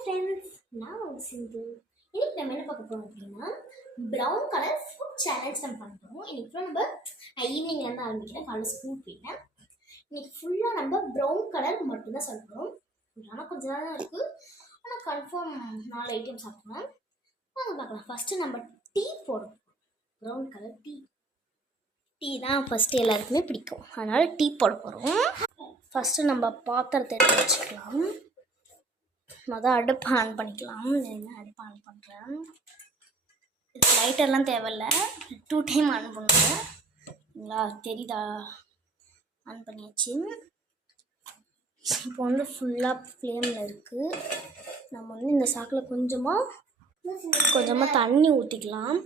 Friends, நான் ஒரு சிந்து. இன்னைக்கு நம்ம என்ன பார்க்க போறோம் அப்படின்னா ப்ரௌன் கலர் ஃபுட் சேலஞ்ச் நம்ம பண்ண போகிறோம். இன்னைக்கு ஃபுல்லாக நம்ம ஈவினிங்லேருந்து ஆரம்பிக்கிறேன், காலையில் ஸ்கூல் போயிட்டேன். இன்னைக்கு ஃபுல்லாக நம்ம ப்ரௌன் கலர் மட்டும்தான் சாப்பிட்றோம். ஆனால் கொஞ்சம் தான் இருக்குது, ஆனால் கன்ஃபார்ம் 4 ஐட்டம் சாப்பிடுவேன். வாங்க பார்க்கலாம். ஃபஸ்ட்டு நம்ம டீ போடுறோம். ப்ரௌன் கலர் டீ தான் ஃபஸ்ட்டு எல்லாருக்குமே பிடிக்கும், அதனால் டீ போட போகிறோம். ஃபஸ்ட்டு நம்ம பாத்திரத்தை எடுத்து வச்சுக்கலாம். மொதல் அடுப்பு ஆன் பண்ணிக்கலாம். அடுப்பு ஆன் பண்ணுறேன். இது லைட்டர்லாம் தேவையில்ல, 2 டைம் ஆன் பண்ணுவேன். சரிங்களா, தெரியுதா? ஆன் பண்ணியாச்சு. இப்போ வந்து ஃபுல்லாக ஃப்ளேமில் இருக்குது. நம்ம வந்து இந்த சாக்கில் கொஞ்சமாக தண்ணி ஊற்றிக்கலாம்.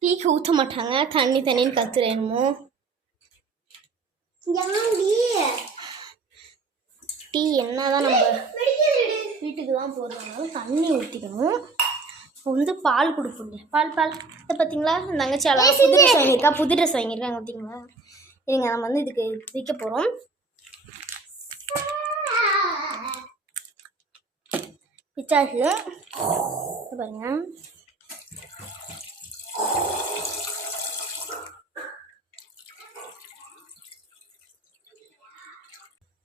டீக்கு ஊற்ற மாட்டாங்க, தண்ணின்னு கத்துறேனுமோ. டீ என்னதான் நம்ம வீட்டுக்கு தான் போடுறதுனால தண்ணி ஊற்றிக்கணும். இப்போ வந்து பால் கொடுப்போங்க. பால் இதை பார்த்தீங்களா, தங்கச்சி அழகாக புது ட்ரெஸ் வாங்கியிருக்காங்க பார்த்தீங்களா. இதுங்க நம்ம வந்து இதுக்கு வைக்க போகிறோம். பிச்சாச்சு பாருங்க.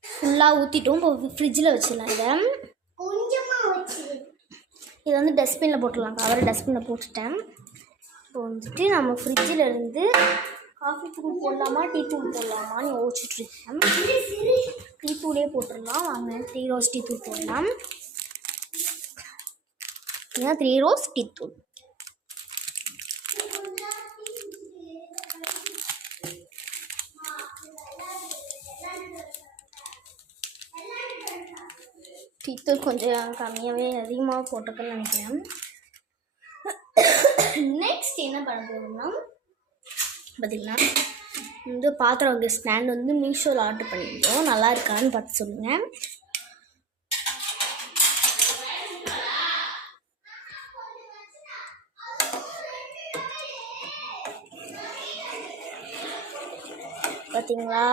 ஃபுல்லாக ஊற்றிட்டோம். இப்போ ஃப்ரிட்ஜில் வச்சிடலாம். இதை வந்து டஸ்ட்பினில் போட்டுடலாம். கவரை டஸ்ட்பினில் போட்டுட்டேன். இப்போ வந்துட்டு நம்ம ஃப்ரிட்ஜில் இருந்து காஃபி தூள் போடலாமா டீ தூள் போடலாமான்னு யோசிச்சுட்ருக்கேன். டீ தூளே போட்டுடலாம். வாங்க, 3 ரோஸ் டீ தூள் போடலாம். ஏன்னா 3 ரோஸ் டீ தூள். டீத்தூள் கொஞ்சம் கம்மியாகவே அதிகமாக போட்டிருக்கேன்னு நினைக்கிறேன். நெக்ஸ்ட் என்ன பண்ண போகிறோம்னா பார்த்தீங்கன்னா வந்து பாத்திரம் வைக்கிற ஸ்டாண்ட் வந்து மீஷோவில் ஆர்டர் பண்ணியிருந்தோம். நல்லா இருக்கான்னு பார்த்து சொல்லுங்கள். பார்த்தீங்களா,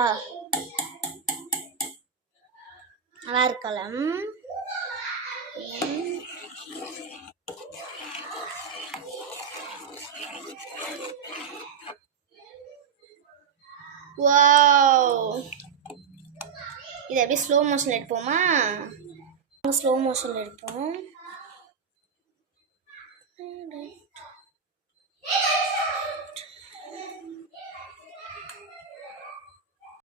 நல்லா இருக்கல. வாவ், இது அப்படியே ஸ்லோ மோஷனில் எடுப்போமா? ஸ்லோ மோஷனில் எடுப்போம்.